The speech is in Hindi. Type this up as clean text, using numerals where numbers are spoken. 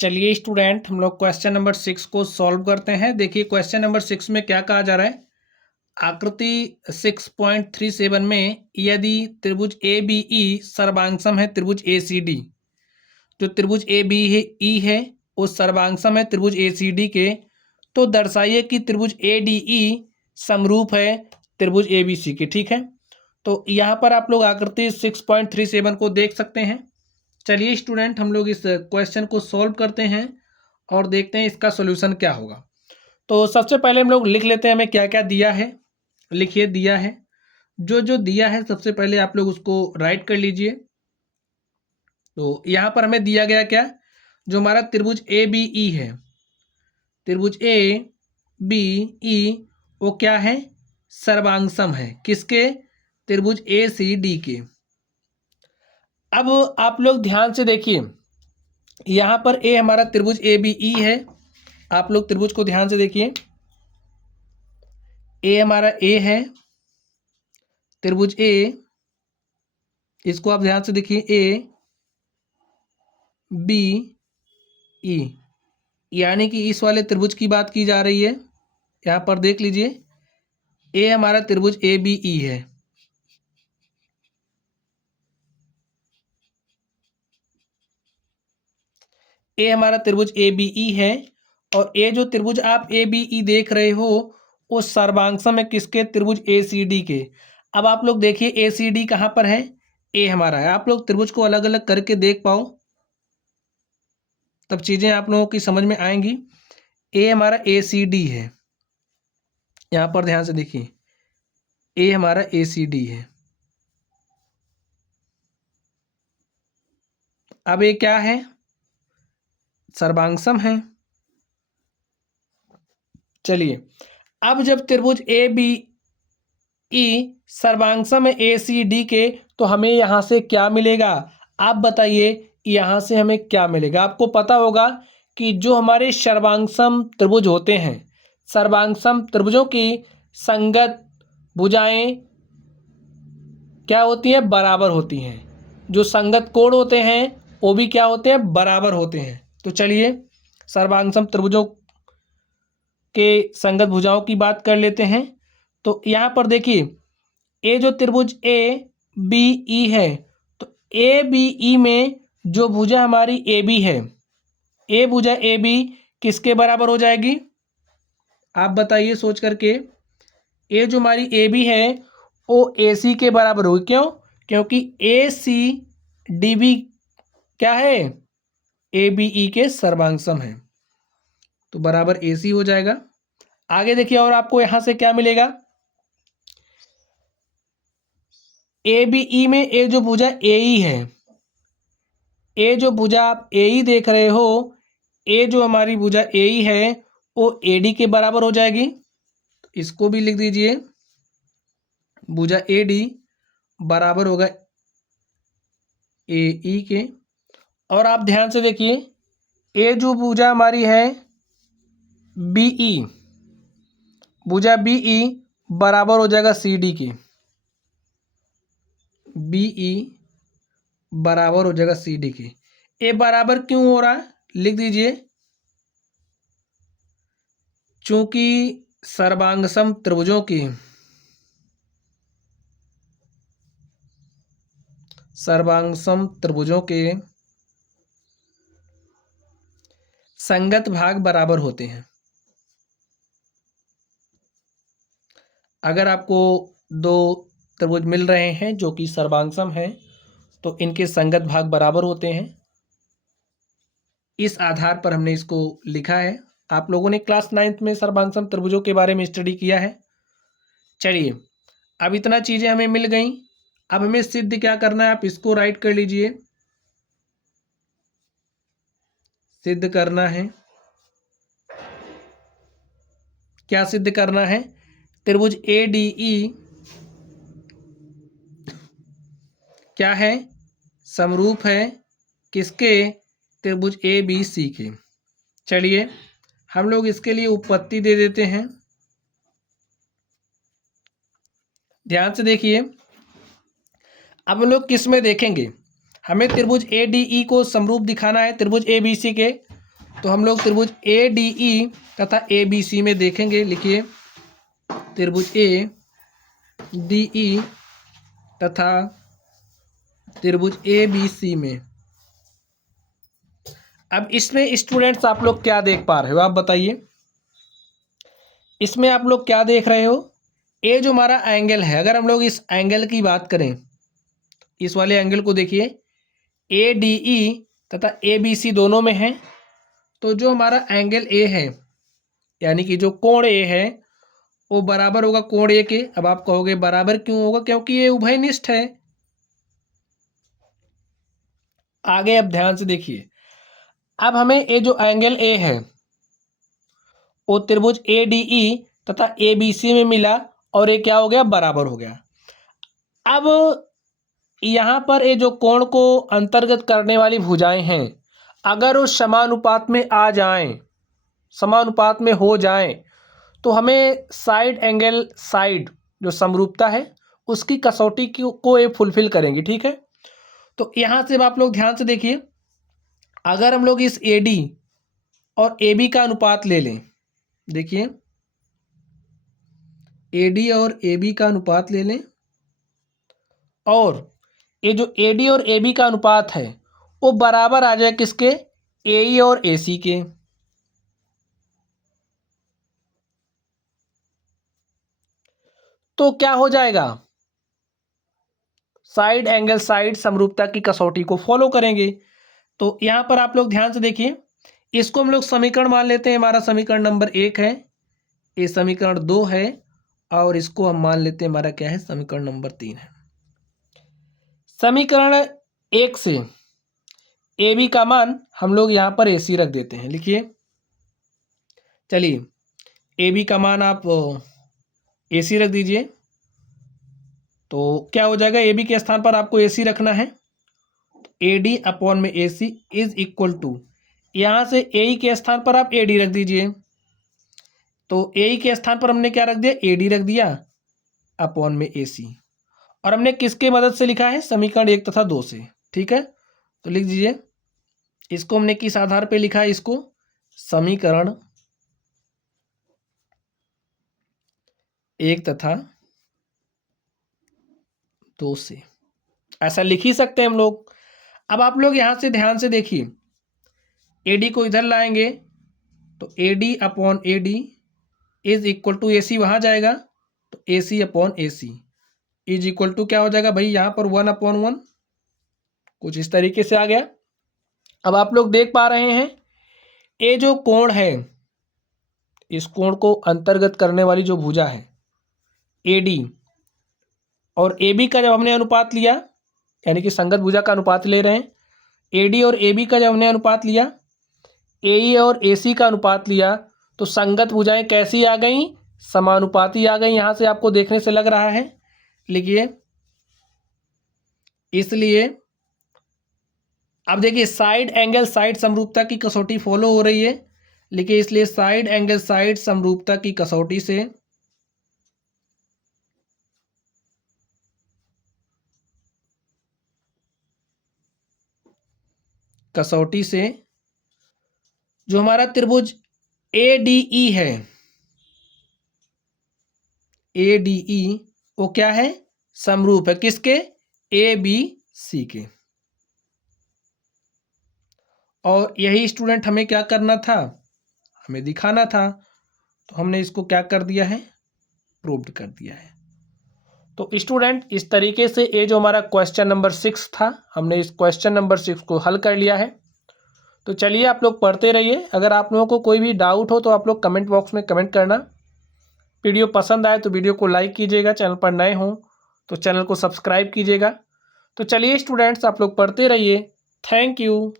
चलिए स्टूडेंट, हम लोग क्वेश्चन नंबर 6 को सॉल्व करते हैं। देखिए क्वेश्चन नंबर 6 में क्या कहा जा रहा है। आकृति 6.37 में यदि त्रिभुज ए बी ई सर्वांगसम है त्रिभुज ए सी डी, जो त्रिभुज ए बी ई है वो सर्वांगसम है त्रिभुज ए सी डी के, तो दर्शाइए कि त्रिभुज ए डी ई समरूप है त्रिभुज ए बी सी के। ठीक है, तो यहाँ पर आप लोग आकृति 6.37 को देख सकते हैं। चलिए स्टूडेंट, हम लोग इस क्वेश्चन को सॉल्व करते हैं और देखते हैं इसका सॉल्यूशन क्या होगा। तो सबसे पहले हम लोग लिख लेते हैं हमें क्या क्या दिया है। लिखिए, दिया है जो जो दिया है सबसे पहले आप लोग उसको राइट कर लीजिए। तो यहाँ पर हमें दिया गया क्या, जो हमारा त्रिभुज ए बी ई है, त्रिभुज ए बी ई वो क्या है, सर्वांगसम है किसके, त्रिभुज ए सी डी के। अब आप लोग ध्यान से देखिए, यहाँ पर ए हमारा त्रिभुज ए बी ई है। आप लोग त्रिभुज को ध्यान से देखिए, ए हमारा ए है त्रिभुज ए, इसको आप ध्यान से देखिए, ए बी ई, यानी कि इस वाले त्रिभुज की बात की जा रही है। यहाँ पर देख लीजिए, ए हमारा त्रिभुज ए बी ई है, ए हमारा त्रिभुज ए बी ई है। और ये जो त्रिभुज आप ए बी ई देख रहे हो वो सर्वांगसम है किसके, त्रिभुज ए सी डी के। अब आप लोग देखिए ए सी डी कहाँ पर है, ए हमारा है। आप लोग त्रिभुज को अलग अलग करके देख पाओ तब चीज़ें आप लोगों की समझ में आएंगी। ए हमारा ए सी डी है, यहाँ पर ध्यान से देखिए, ए हमारा ए सी डी है। अब ये क्या है, सर्वांगसम है। चलिए, अब जब त्रिभुज ए बी ई सर्वांगसम है ए सी डी के, तो हमें यहाँ से क्या मिलेगा, आप बताइए यहाँ से हमें क्या मिलेगा। आपको पता होगा कि जो हमारे सर्वांगसम त्रिभुज होते हैं, सर्वांगसम त्रिभुजों की संगत भुजाएं क्या होती हैं, बराबर होती हैं। जो संगत कोण होते हैं वो भी क्या होते हैं, बराबर होते हैं। तो चलिए सर्वांगसम त्रिभुजों के संगत भुजाओं की बात कर लेते हैं। तो यहाँ पर देखिए, ए जो त्रिभुज ए बी ई है, तो ए बी ई में जो भुजा हमारी ए बी है, ए भुजा ए बी किसके बराबर हो जाएगी, आप बताइए सोच करके। ए जो हमारी ए बी है वो ए सी के बराबर होगी। क्यों, क्योंकि ए सी डी बी क्या है, ए बी ई के सर्वांगसम है, तो बराबर ए सी हो जाएगा। आगे देखिए, और आपको यहां से क्या मिलेगा, ए बी ई में ए जो भुजा ए ई है, ए जो भुजा आप ए ई देख रहे हो, ए जो हमारी भुजा ए ई है वो ए डी के बराबर हो जाएगी। इसको भी लिख दीजिए, भुजा ए डी बराबर होगा ए ई के। और आप ध्यान से देखिए, ए जो भुजा हमारी है बी ई, भुजा बी ई बराबर हो जाएगा सी डी के, बी ई बराबर हो जाएगा सी डी के। ए बराबर क्यों हो रहा है, लिख दीजिए, चूंकि सर्वांगसम त्रिभुजों की सर्वांगसम त्रिभुजों के संगत भाग बराबर होते हैं। अगर आपको दो त्रिभुज मिल रहे हैं जो कि सर्वांगसम हैं, तो इनके संगत भाग बराबर होते हैं। इस आधार पर हमने इसको लिखा है। आप लोगों ने क्लास 9th में सर्वांगसम त्रिभुजों के बारे में स्टडी किया है। चलिए, अब इतना चीज़ें हमें मिल गई। अब हमें सिद्ध क्या करना है, आप इसको राइट कर लीजिए। सिद्ध करना है, क्या सिद्ध करना है, त्रिभुज ए डी ई क्या है, समरूप है किसके, त्रिभुज ए बी सी के। चलिए हम लोग इसके लिए उत्पत्ति दे देते हैं। ध्यान से देखिए, अब हम लोग किस में देखेंगे, हमें त्रिभुज ए डी ई को समरूप दिखाना है त्रिभुज ए बी सी के। तो हम लोग त्रिभुज ए डी ई तथा ए बी सी में देखेंगे। लिखिए त्रिभुज ए डी ई तथा त्रिभुज ए बी सी में। अब इसमें स्टूडेंट्स आप लोग क्या देख पा रहे हो, आप बताइए। इसमें आप लोग क्या देख रहे हो, ये जो हमारा एंगल है, अगर हम लोग इस एंगल की बात करें, इस वाले एंगल को देखिए, ए डी ई तथा ए बी सी दोनों में है। तो जो हमारा एंगल ए है, यानी कि जो कोण ए है, वो बराबर होगा कोण ए के। अब आप कहोगे बराबर क्यों होगा, क्योंकि ये उभयनिष्ठ है। आगे अब ध्यान से देखिए, अब हमें ये जो एंगल ए है वो त्रिभुज ए डी ई तथा ए बी सी में मिला और ये क्या हो गया, बराबर हो गया। अब यहाँ पर ये जो कोण को अंतर्गत करने वाली भुजाएं हैं, अगर वो समानुपात में आ जाएं, समानुपात में हो जाएं, तो हमें साइड एंगल साइड जो समरूपता है उसकी कसौटी को ये फुलफिल करेंगी। ठीक है, तो यहाँ से आप लोग ध्यान से देखिए, अगर हम लोग इस ए डी और ए बी का अनुपात ले लें, देखिए ए डी और ए बी का अनुपात ले लें, और ये जो ए डी और ए बी का अनुपात है वो बराबर आ जाए किसके, ए ई और ए सी के। तो क्या हो जाएगा, साइड एंगल साइड समरूपता की कसौटी को फॉलो करेंगे। तो यहाँ पर आप लोग ध्यान से देखिए, इसको हम लोग समीकरण मान लेते हैं, हमारा समीकरण नंबर 1 है, ये समीकरण 2 है, और इसको हम मान लेते हैं हमारा क्या है, समीकरण नंबर 3 है। समीकरण 1 से ए बी का मान हम लोग यहाँ पर ए सी रख देते हैं। लिखिए, चलिए ए बी का मान आप ए सी रख दीजिए। तो क्या हो जाएगा, ए बी के स्थान पर आपको ए सी रखना है, ए डी अपॉन में ए सी इज इक्वल टू, यहाँ से ए ई के स्थान पर आप ए डी रख दीजिए। तो ए ई के स्थान पर हमने क्या रख दिया, ए डी रख दिया अपॉन में ए सी, और हमने किसके मदद से लिखा है, समीकरण 1 तथा 2 से। ठीक है, तो लिख दीजिए, इसको हमने किस आधार पे लिखा है, इसको समीकरण 1 तथा 2 से, ऐसा लिख ही सकते हैं हम लोग। अब आप लोग यहाँ से ध्यान से देखिए, ए डी को इधर लाएंगे तो A D upon A D is equal to A C वहाँ जाएगा, तो A C upon A C is equal to क्या हो जाएगा भाई, यहाँ पर 1/1, कुछ इस तरीके से आ गया। अब आप लोग देख पा रहे हैं, ये जो कोण है, इस कोण को अंतर्गत करने वाली जो भुजा है ए डी और ए बी का जब हमने अनुपात लिया, यानी कि संगत भुजा का अनुपात ले रहे हैं, ए डी और ए बी का जब हमने अनुपात लिया, ए ई और ए सी का अनुपात लिया, तो संगत भुजाएं कैसी आ गई, समानुपाती आ गई। यहाँ से आपको देखने से लग रहा है, लिखिए, इसलिए अब देखिए साइड एंगल साइड समरूपता की कसौटी फॉलो हो रही है। लिखिए, इसलिए साइड एंगल साइड समरूपता की कसौटी से जो हमारा त्रिभुज ए डी ई है, ए डी ई वो क्या है, समरूप है किसके, ए बी सी के। और यही स्टूडेंट हमें क्या करना था, हमें दिखाना था, तो हमने इसको क्या कर दिया है, प्रूव्ड कर दिया है। तो स्टूडेंट इस तरीके से ये जो हमारा क्वेश्चन नंबर 6 था, हमने इस क्वेश्चन नंबर 6 को हल कर लिया है। तो चलिए आप लोग पढ़ते रहिए, अगर आप लोगों को कोई भी डाउट हो तो आप लोग कमेंट बॉक्स में कमेंट करना। वीडियो पसंद आए तो वीडियो को लाइक कीजिएगा, चैनल पर नए हों तो चैनल को सब्सक्राइब कीजिएगा। तो चलिए स्टूडेंट्स आप लोग पढ़ते रहिए, थैंक यू।